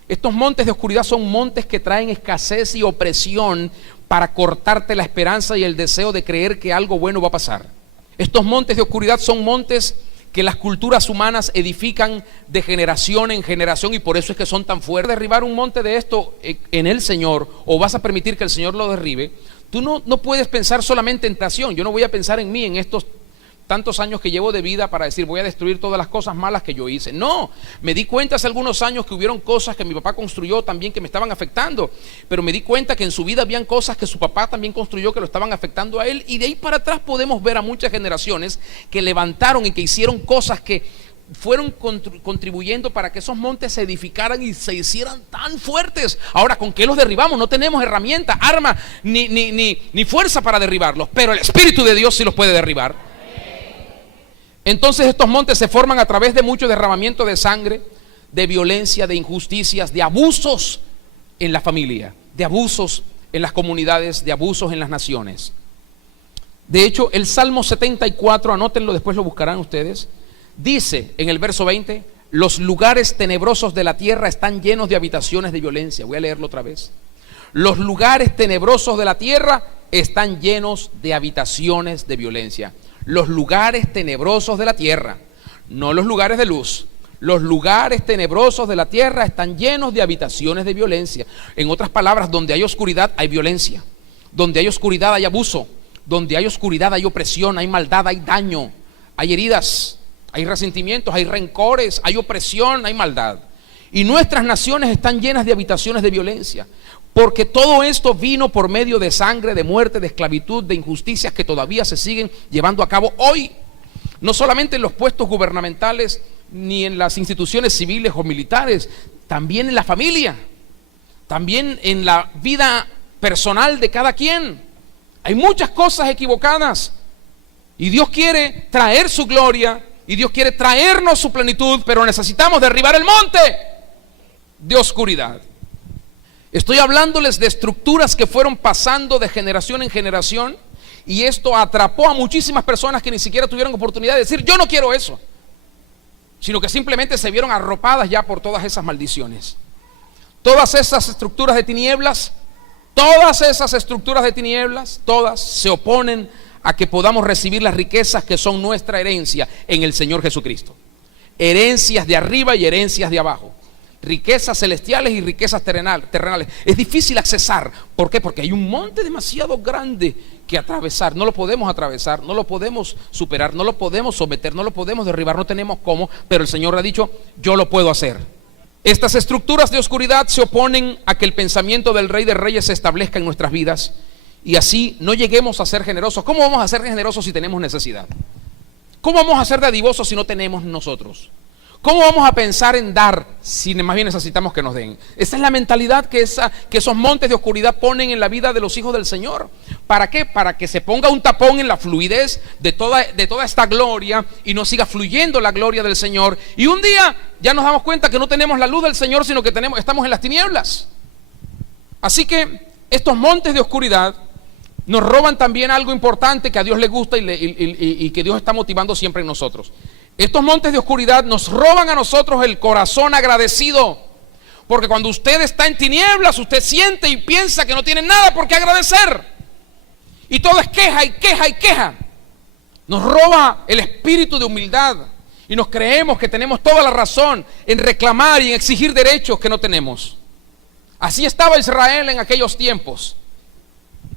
Estos montes de oscuridad son montes que traen escasez y opresión para cortarte la esperanza y el deseo de creer que algo bueno va a pasar. Estos montes de oscuridad son montes que las culturas humanas edifican de generación en generación, y por eso es que son tan fuertes. Derribar un monte de esto en el Señor, o vas a permitir que el Señor lo derribe. Tú no puedes pensar solamente en tentación. Yo no voy a pensar en mí, en estos tantos años que llevo de vida, para decir voy a destruir todas las cosas malas que yo hice. No, me di cuenta hace algunos años que hubieron cosas que mi papá construyó también que me estaban afectando, pero me di cuenta que en su vida habían cosas que su papá también construyó que lo estaban afectando a él, y de ahí para atrás podemos ver a muchas generaciones que levantaron y que hicieron cosas que fueron contribuyendo para que esos montes se edificaran y se hicieran tan fuertes. Ahora, ¿con qué los derribamos? No tenemos herramienta, arma, ni fuerza para derribarlos, pero el Espíritu de Dios sí los puede derribar. Entonces estos montes se forman a través de mucho derramamiento de sangre, de violencia, de injusticias, de abusos en la familia, de abusos en las comunidades, de abusos en las naciones. De hecho, el Salmo 74, anótenlo, después lo buscarán ustedes, dice en el verso 20: los lugares tenebrosos de la tierra están llenos de habitaciones de violencia. Voy a leerlo otra vez. Los lugares tenebrosos de la tierra están llenos de habitaciones de violencia. Los lugares tenebrosos de la tierra, no los lugares de luz. Los lugares tenebrosos de la tierra están llenos de habitaciones de violencia. En otras palabras, donde hay oscuridad hay violencia. Donde hay oscuridad hay abuso. Donde hay oscuridad hay opresión, hay maldad, hay daño, hay heridas, hay resentimientos, hay rencores, hay opresión, hay maldad. Y nuestras naciones están llenas de habitaciones de violencia, porque todo esto vino por medio de sangre, de muerte, de esclavitud, de injusticias que todavía se siguen llevando a cabo hoy. No solamente en los puestos gubernamentales, ni en las instituciones civiles o militares, también en la familia, también en la vida personal de cada quien. Hay muchas cosas equivocadas, y Dios quiere traer su gloria, y Dios quiere traernos su plenitud, pero necesitamos derribar el monte de oscuridad. Estoy hablándoles de estructuras que fueron pasando de generación en generación, y esto atrapó a muchísimas personas que ni siquiera tuvieron oportunidad de decir yo no quiero eso, sino que simplemente se vieron arropadas ya por todas esas maldiciones. Todas esas estructuras de tinieblas, todas se oponen a que podamos recibir las riquezas que son nuestra herencia en el Señor Jesucristo. Herencias de arriba y herencias de abajo. Riquezas celestiales y riquezas terrenales. Es difícil accesar. ¿Por qué? Porque hay un monte demasiado grande que atravesar. No lo podemos atravesar, no lo podemos superar, no lo podemos someter, no lo podemos derribar, no tenemos cómo, pero el Señor ha dicho, yo lo puedo hacer. Estas estructuras de oscuridad se oponen a que el pensamiento del Rey de Reyes se establezca en nuestras vidas, y así no lleguemos a ser generosos. ¿Cómo vamos a ser generosos si tenemos necesidad? ¿Cómo vamos a ser dadivosos si no tenemos nosotros? ¿Cómo vamos a pensar en dar si más bien necesitamos que nos den? Esa es la mentalidad que esos montes de oscuridad ponen en la vida de los hijos del Señor. ¿Para qué? Para que se ponga un tapón en la fluidez de toda esta gloria, y no siga fluyendo la gloria del Señor. Y un día ya nos damos cuenta que no tenemos la luz del Señor, sino que estamos en las tinieblas. Así que estos montes de oscuridad nos roban también algo importante que a Dios le gusta y que Dios está motivando siempre en nosotros. Estos montes de oscuridad nos roban a nosotros el corazón agradecido, porque cuando usted está en tinieblas, usted siente y piensa que no tiene nada por qué agradecer, y todo es queja y queja y queja. Nos roba el espíritu de humildad, y nos creemos que tenemos toda la razón en reclamar y en exigir derechos que no tenemos. Así estaba Israel en aquellos tiempos.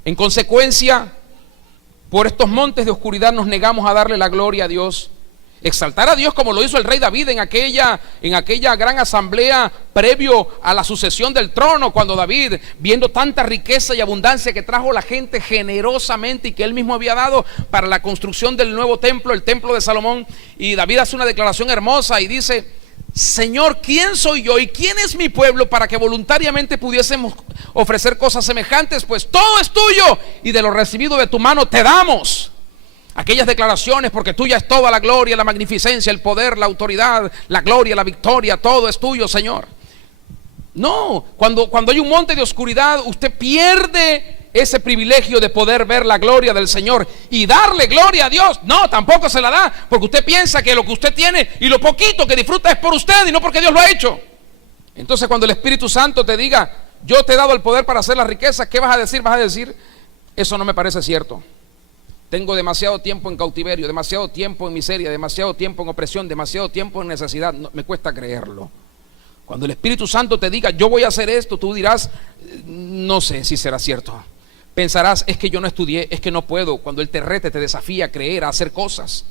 En consecuencia, por estos montes de oscuridad nos negamos a darle la gloria a Dios, exaltar a Dios como lo hizo el rey David en aquella gran asamblea previo a la sucesión del trono, cuando David, viendo tanta riqueza y abundancia que trajo la gente generosamente y que él mismo había dado para la construcción del nuevo templo, el templo de Salomón, y David hace una declaración hermosa y dice: Señor, ¿quién soy yo y quién es mi pueblo para que voluntariamente pudiésemos ofrecer cosas semejantes? Pues todo es tuyo, y de lo recibido de tu mano te damos. Aquellas declaraciones, porque tuya es toda la gloria, la magnificencia, el poder, la autoridad, la gloria, la victoria, todo es tuyo, Señor. No, cuando hay un monte de oscuridad, usted pierde ese privilegio de poder ver la gloria del Señor y darle gloria a Dios. No, tampoco se la da, porque usted piensa que lo que usted tiene y lo poquito que disfruta es por usted y no porque Dios lo ha hecho. Entonces, cuando el Espíritu Santo te diga: yo te he dado el poder para hacer las riquezas, ¿qué vas a decir? Vas a decir: eso no me parece cierto. Tengo demasiado tiempo en cautiverio, demasiado tiempo en miseria, demasiado tiempo en opresión, demasiado tiempo en necesidad. No, me cuesta creerlo. Cuando el Espíritu Santo te diga, yo voy a hacer esto, tú dirás, no sé si será cierto. Pensarás, es que yo no estudié, es que no puedo. Cuando Él te rete, te desafía a creer, a hacer cosas.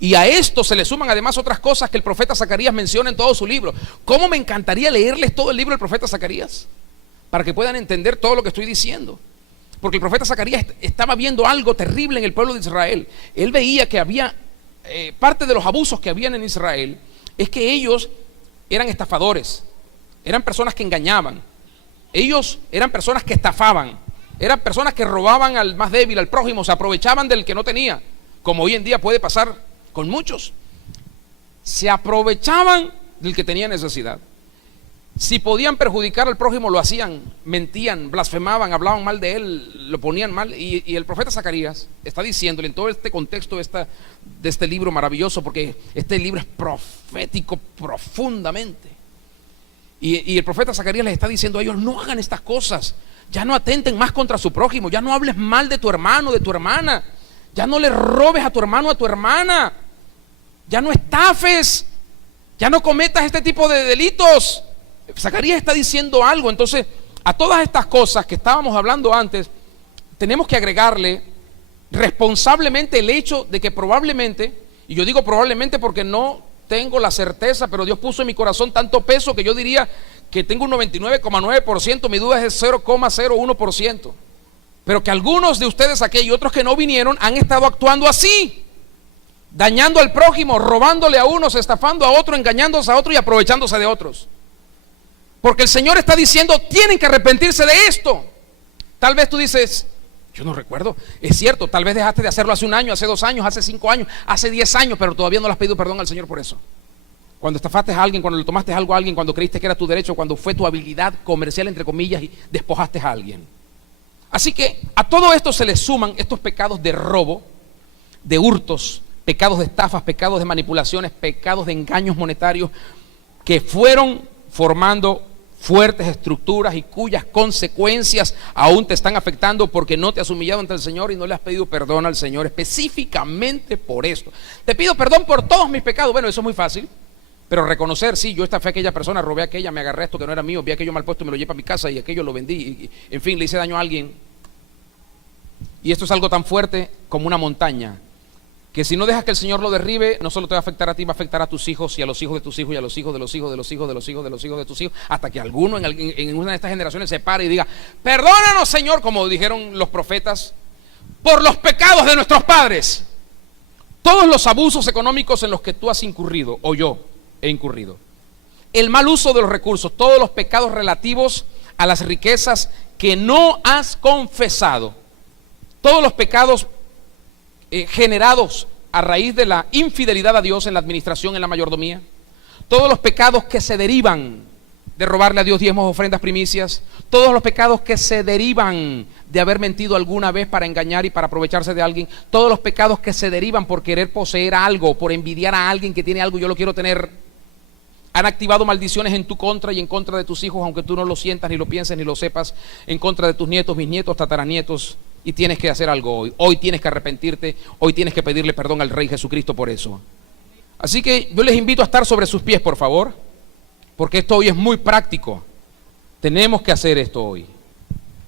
Y a esto se le suman además otras cosas que el profeta Zacarías menciona en todo su libro. ¿Cómo me encantaría leerles todo el libro del profeta Zacarías? Para que puedan entender todo lo que estoy diciendo. Porque el profeta Zacarías estaba viendo algo terrible en el pueblo de Israel. Él veía que había parte de los abusos que habían en Israel, es que ellos eran estafadores, eran personas que engañaban, ellos eran personas que estafaban, eran personas que robaban al más débil, al prójimo, se aprovechaban del que no tenía, como hoy en día puede pasar con muchos. Se aprovechaban del que tenía necesidad. Si podían perjudicar al prójimo, lo hacían, mentían, blasfemaban, hablaban mal de él, lo ponían mal. Y el profeta Zacarías está diciéndole en todo este contexto de este libro maravilloso, porque este libro es profético profundamente. Y el profeta Zacarías les está diciendo a ellos, no hagan estas cosas, ya no atenten más contra su prójimo, ya no hables mal de tu hermano, de tu hermana, ya no le robes a tu hermano, a tu hermana, ya no estafes, ya no cometas este tipo de delitos. Zacarías está diciendo algo. Entonces, a todas estas cosas que estábamos hablando antes, tenemos que agregarle responsablemente el hecho de que probablemente, y yo digo probablemente porque no tengo la certeza, pero Dios puso en mi corazón tanto peso que yo diría que tengo un 99,9%, mi duda es 0,01%, pero que algunos de ustedes aquí y otros que no vinieron han estado actuando así, dañando al prójimo, robándole a unos, estafando a otro, engañándose a otro y aprovechándose de otros. Porque el Señor está diciendo, tienen que arrepentirse de esto. Tal vez tú dices, yo no recuerdo. Es cierto, tal vez dejaste de hacerlo hace un año, hace 2 años, hace 5 años, hace 10 años, pero todavía no le has pedido perdón al Señor por eso. Cuando estafaste a alguien, cuando le tomaste algo a alguien, cuando creíste que era tu derecho, cuando fue tu habilidad comercial, entre comillas, y despojaste a alguien. Así que a todo esto se le suman estos pecados de robo, de hurtos, pecados de estafas, pecados de manipulaciones, pecados de engaños monetarios, que fueron formando fuertes estructuras y cuyas consecuencias aún te están afectando porque no te has humillado ante el Señor y no le has pedido perdón al Señor específicamente por esto. Te pido perdón por todos mis pecados. Bueno, eso es muy fácil, pero reconocer, sí, yo estafé a aquella persona, robé a aquella, me agarré esto que no era mío, vi aquello mal puesto, me lo llevé para mi casa y aquello lo vendí y, en fin, le hice daño a alguien. Y esto es algo tan fuerte como una montaña, que si no dejas que el Señor lo derribe, no solo te va a afectar a ti, va a afectar a tus hijos y a los hijos de tus hijos y a los hijos de los hijos de los hijos de los hijos de los hijos de tus hijos, hasta que alguno en una de estas generaciones se pare y diga, perdónanos, Señor, como dijeron los profetas, por los pecados de nuestros padres. Todos los abusos económicos en los que tú has incurrido, o yo he incurrido, el mal uso de los recursos, todos los pecados relativos a las riquezas que no has confesado, todos los pecados generados a raíz de la infidelidad a Dios en la administración, en la mayordomía, todos los pecados que se derivan de robarle a Dios diezmos, ofrendas, primicias, todos los pecados que se derivan de haber mentido alguna vez para engañar y para aprovecharse de alguien, todos los pecados que se derivan por querer poseer algo, por envidiar a alguien que tiene algo, yo lo quiero tener, han activado maldiciones en tu contra y en contra de tus hijos, aunque tú no lo sientas, ni lo pienses, ni lo sepas, en contra de tus nietos, bisnietos, tataranietos. Y tienes que hacer algo hoy. Hoy tienes que arrepentirte. Hoy tienes que pedirle perdón al Rey Jesucristo por eso. Así que yo les invito a estar sobre sus pies, por favor, porque esto hoy es muy práctico. Tenemos que hacer esto hoy.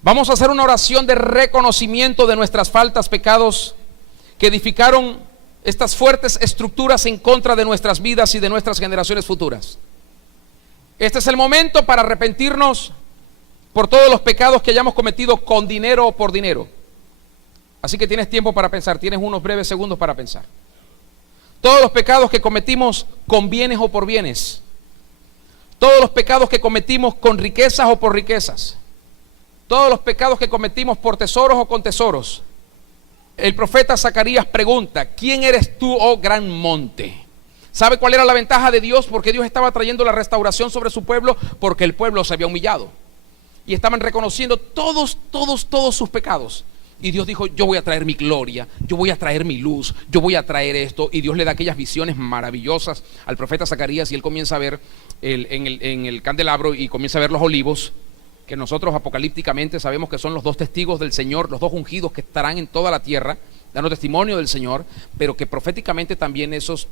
Vamos a hacer una oración de reconocimiento de nuestras faltas, pecados que edificaron estas fuertes estructuras en contra de nuestras vidas y de nuestras generaciones futuras. Este es el momento para arrepentirnos por todos los pecados que hayamos cometido con dinero o por dinero. Así que tienes tiempo para pensar, tienes unos breves segundos para pensar. Todos los pecados que cometimos con bienes o por bienes. Todos los pecados que cometimos con riquezas o por riquezas. Todos los pecados que cometimos por tesoros o con tesoros. El profeta Zacarías pregunta, ¿quién eres tú, oh gran monte? ¿Sabe cuál era la ventaja de Dios? Porque Dios estaba trayendo la restauración sobre su pueblo, porque el pueblo se había humillado. Y estaban reconociendo todos sus pecados. Y Dios dijo, yo voy a traer mi gloria, yo voy a traer mi luz, yo voy a traer esto. Y Dios le da aquellas visiones maravillosas al profeta Zacarías y él comienza a ver en el candelabro y comienza a ver los olivos que nosotros apocalípticamente sabemos que son los dos testigos del Señor, los dos ungidos que estarán en toda la tierra, dando testimonio del Señor, pero que proféticamente también esos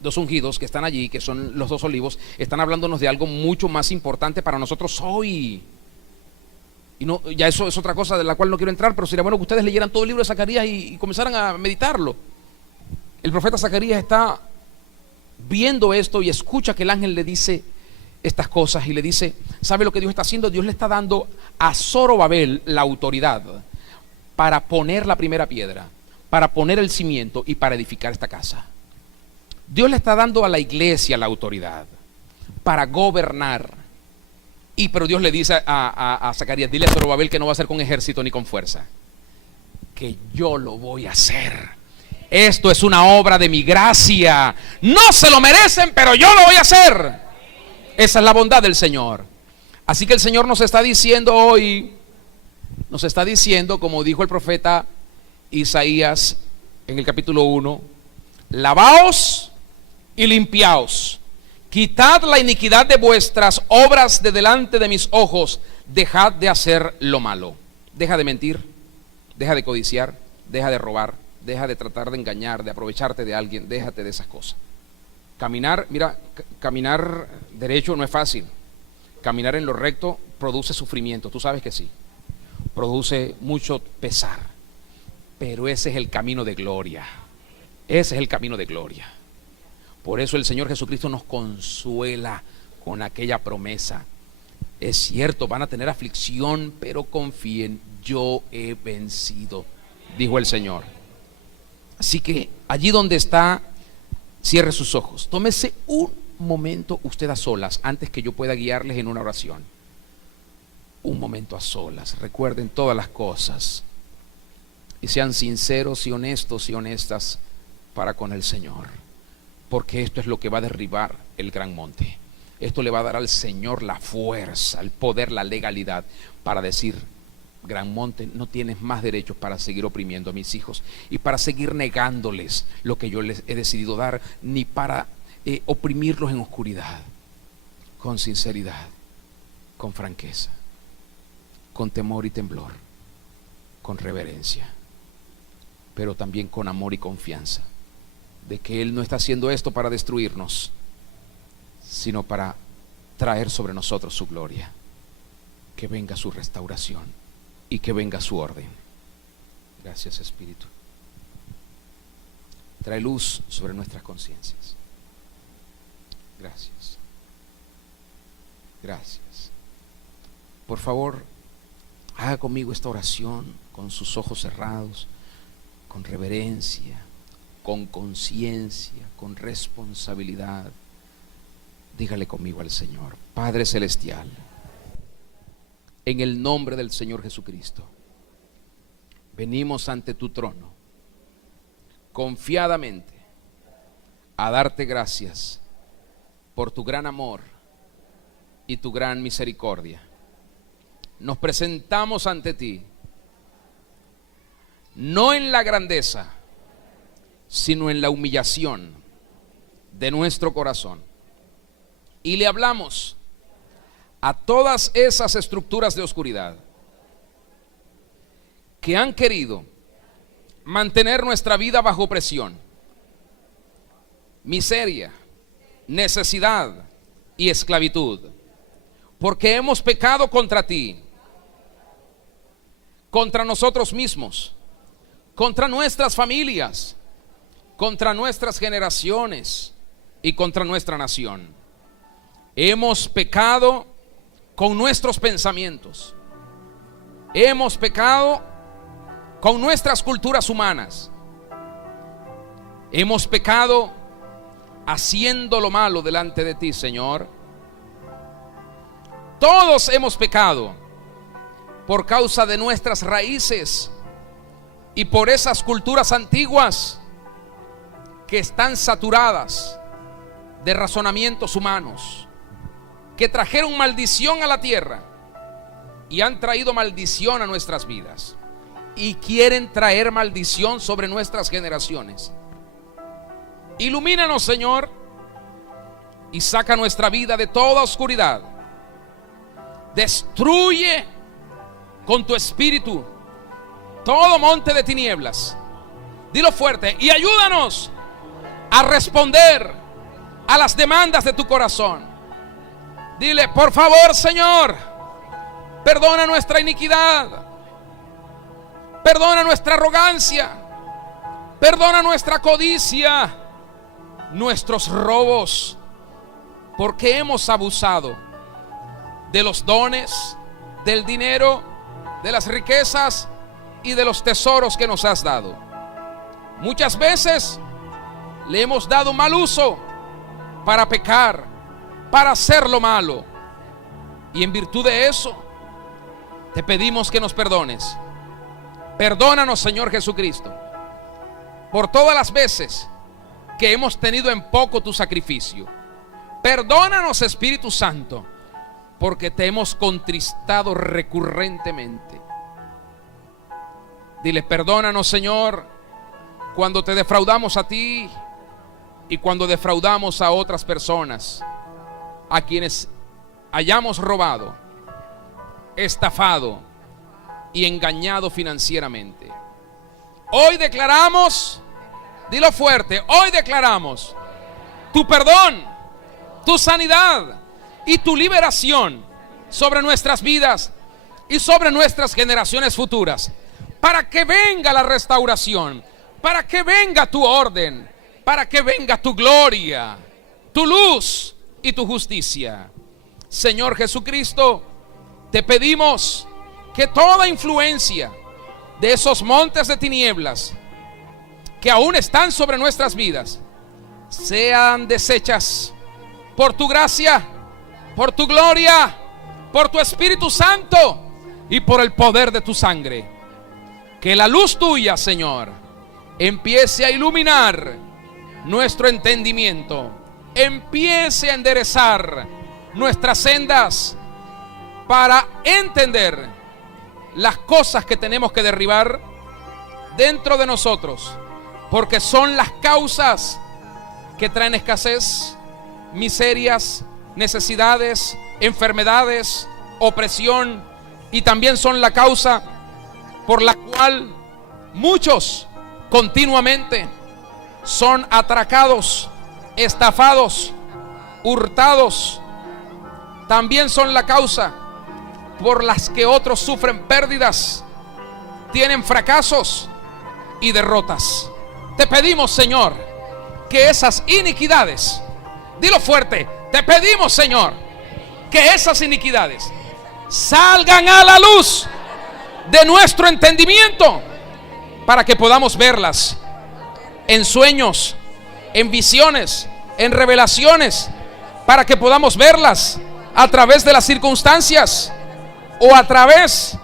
dos ungidos que están allí, que son los dos olivos, están hablándonos de algo mucho más importante para nosotros hoy. Y no, ya eso es otra cosa de la cual no quiero entrar, pero sería bueno que ustedes leyeran todo el libro de Zacarías y comenzaran a meditarlo. El profeta Zacarías está viendo esto y escucha que el ángel le dice estas cosas y le dice, ¿sabe lo que Dios está haciendo? Dios le está dando a Zorobabel la autoridad para poner la primera piedra, para poner el cimiento y para edificar esta casa. Dios le está dando a la iglesia la autoridad para gobernar. Pero Dios le dice a Zacarías, dile a Zorobabel que no va a ser con ejército ni con fuerza, que yo lo voy a hacer. Esto es una obra de mi gracia. No se lo merecen, pero yo lo voy a hacer. Esa es la bondad del Señor. Así que el Señor nos está diciendo hoy, nos está diciendo, como dijo el profeta Isaías en el capítulo 1, lavaos y limpiaos, quitad la iniquidad de vuestras obras de delante de mis ojos, dejad de hacer lo malo. Deja de mentir, deja de codiciar, deja de robar, deja de tratar de engañar, de aprovecharte de alguien, déjate de esas cosas. Caminar, mira, caminar derecho no es fácil. Caminar en lo recto produce sufrimiento, tú sabes que sí. Produce mucho pesar. Pero ese es el camino de gloria. Ese es el camino de gloria. Por eso el Señor Jesucristo nos consuela con aquella promesa. Es cierto, van a tener aflicción, pero confíen, yo he vencido, dijo el Señor. Así que allí donde está, cierre sus ojos. Tómese un momento usted a solas antes que yo pueda guiarles en una oración. Un momento a solas. Recuerden todas las cosas y sean sinceros y honestos y honestas para con el Señor, porque esto es lo que va a derribar el gran monte. Esto le va a dar al Señor la fuerza, el poder, la legalidad para decir, gran monte, no tienes más derechos para seguir oprimiendo a mis hijos y para seguir negándoles lo que yo les he decidido dar, ni para oprimirlos en oscuridad. Con sinceridad, con franqueza, con temor y temblor, con reverencia, pero también con amor y confianza de que Él no está haciendo esto para destruirnos, sino para traer sobre nosotros su gloria. Que venga su restauración y que venga su orden. Gracias, Espíritu. Trae luz sobre nuestras conciencias. Gracias. Gracias. Por favor, haga conmigo esta oración con sus ojos cerrados, con reverencia, con conciencia, con responsabilidad. Dígale conmigo al Señor. Padre Celestial, en el nombre del Señor Jesucristo, venimos ante tu trono confiadamente a darte gracias por tu gran amor y tu gran misericordia. Nos presentamos ante ti, no en la grandeza, sino en la humillación de nuestro corazón. Y le hablamos a todas esas estructuras de oscuridad que han querido mantener nuestra vida bajo presión, miseria, necesidad y esclavitud, porque hemos pecado contra ti, contra nosotros mismos, contra nuestras familias, contra nuestras generaciones y contra nuestra nación. Hemos pecado con nuestros pensamientos. Hemos pecado con nuestras culturas humanas. Hemos pecado haciendo lo malo delante de ti, Señor. Todos hemos pecado por causa de nuestras raíces y por esas culturas antiguas que están saturadas de razonamientos humanos, que trajeron maldición a la tierra y han traído maldición a nuestras vidas y quieren traer maldición sobre nuestras generaciones. Ilumínanos, Señor, y saca nuestra vida de toda oscuridad. Destruye con tu espíritu todo monte de tinieblas. Dilo fuerte. Y ayúdanos a responder a las demandas de tu corazón. Dile: por favor, Señor, perdona nuestra iniquidad, perdona nuestra arrogancia, perdona nuestra codicia, nuestros robos, porque hemos abusado de los dones, del dinero, de las riquezas y de los tesoros que nos has dado. Muchas veces le hemos dado mal uso para pecar, para hacer lo malo, y en virtud de eso te pedimos que nos perdones. Perdónanos, Señor Jesucristo, por todas las veces que hemos tenido en poco tu sacrificio. Perdónanos, Espíritu Santo, porque te hemos contristado recurrentemente. Dile: perdónanos, Señor, cuando te defraudamos a ti y cuando defraudamos a otras personas, a quienes hayamos robado, estafado y engañado financieramente. Hoy declaramos, dilo fuerte, hoy declaramos tu perdón, tu sanidad y tu liberación sobre nuestras vidas y sobre nuestras generaciones futuras, para que venga la restauración, para que venga tu orden, para que venga tu gloria, tu luz y tu justicia. Señor Jesucristo, te pedimos que toda influencia de esos montes de tinieblas que aún están sobre nuestras vidas sean deshechas por tu gracia, por tu gloria, por tu Espíritu Santo y por el poder de tu sangre. Que la luz tuya, Señor, empiece a iluminar nuestro entendimiento, empiece a enderezar nuestras sendas para entender las cosas que tenemos que derribar dentro de nosotros, porque son las causas que traen escasez, miserias, necesidades, enfermedades, opresión, y también son la causa por la cual muchos continuamente son atracados, estafados, hurtados. También son la causa por las que otros sufren pérdidas, tienen fracasos y derrotas. Te pedimos, Señor, que esas iniquidades, dilo fuerte, te pedimos, Señor, que esas iniquidades salgan a la luz de nuestro entendimiento, para que podamos verlas en sueños, en visiones, en revelaciones, para que podamos verlas a través de las circunstancias o a través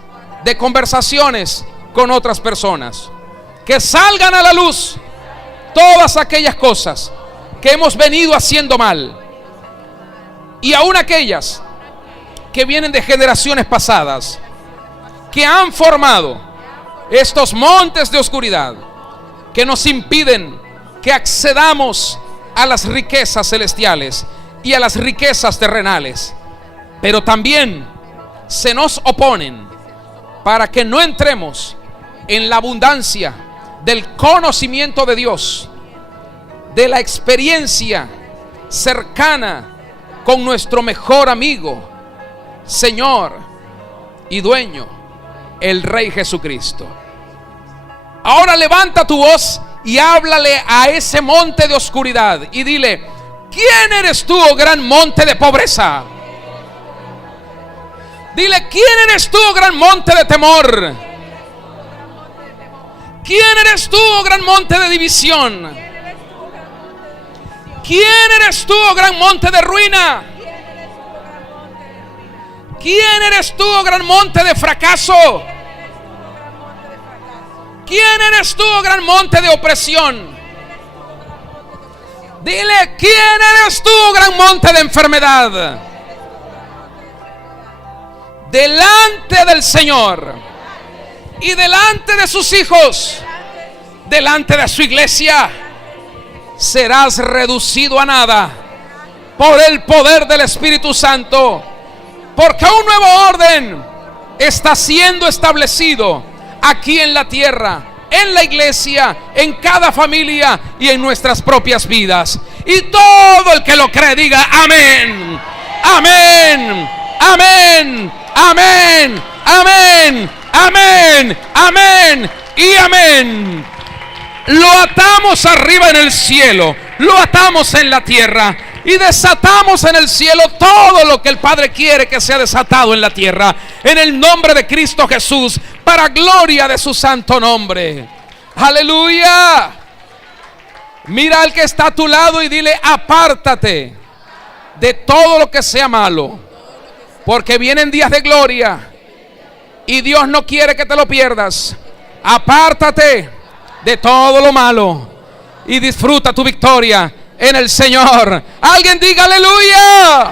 de conversaciones con otras personas. Que salgan a la luz todas aquellas cosas que hemos venido haciendo mal, y aún aquellas que vienen de generaciones pasadas, que han formado estos montes de oscuridad que nos impiden que accedamos a las riquezas celestiales y a las riquezas terrenales, pero también se nos oponen para que no entremos en la abundancia del conocimiento de Dios, de la experiencia cercana con nuestro mejor amigo, Señor y dueño, el Rey Jesucristo. Ahora levanta tu voz y háblale a ese monte de oscuridad y dile: ¿quién eres tú, oh gran monte de pobreza? Dile: ¿quién eres tú, oh gran monte de temor? ¿Quién eres tú, oh gran monte de división? ¿Quién eres tú, oh gran monte de ruina? ¿Quién eres tú, oh gran monte de fracaso? ¿Quién eres tú, oh gran monte de opresión? Dile: ¿quién eres tú, oh gran monte de enfermedad? Delante del Señor y delante de sus hijos, delante de su iglesia, serás reducido a nada por el poder del Espíritu Santo. Porque un nuevo orden está siendo establecido aquí en la tierra, en la iglesia, en cada familia y en nuestras propias vidas. Y todo el que lo cree diga amén, amén, amén, amén, amén, amén, amén y amén. Lo atamos arriba en el cielo, lo atamos en la tierra y desatamos en el cielo todo lo que el Padre quiere que sea desatado en la tierra, en el nombre de Cristo Jesús, para gloria de su santo nombre. Aleluya. Mira al que está a tu lado y dile: apártate de todo lo que sea malo, porque vienen días de gloria y Dios no quiere que te lo pierdas. Apártate de todo lo malo y disfruta tu victoria en el Señor. Alguien diga aleluya.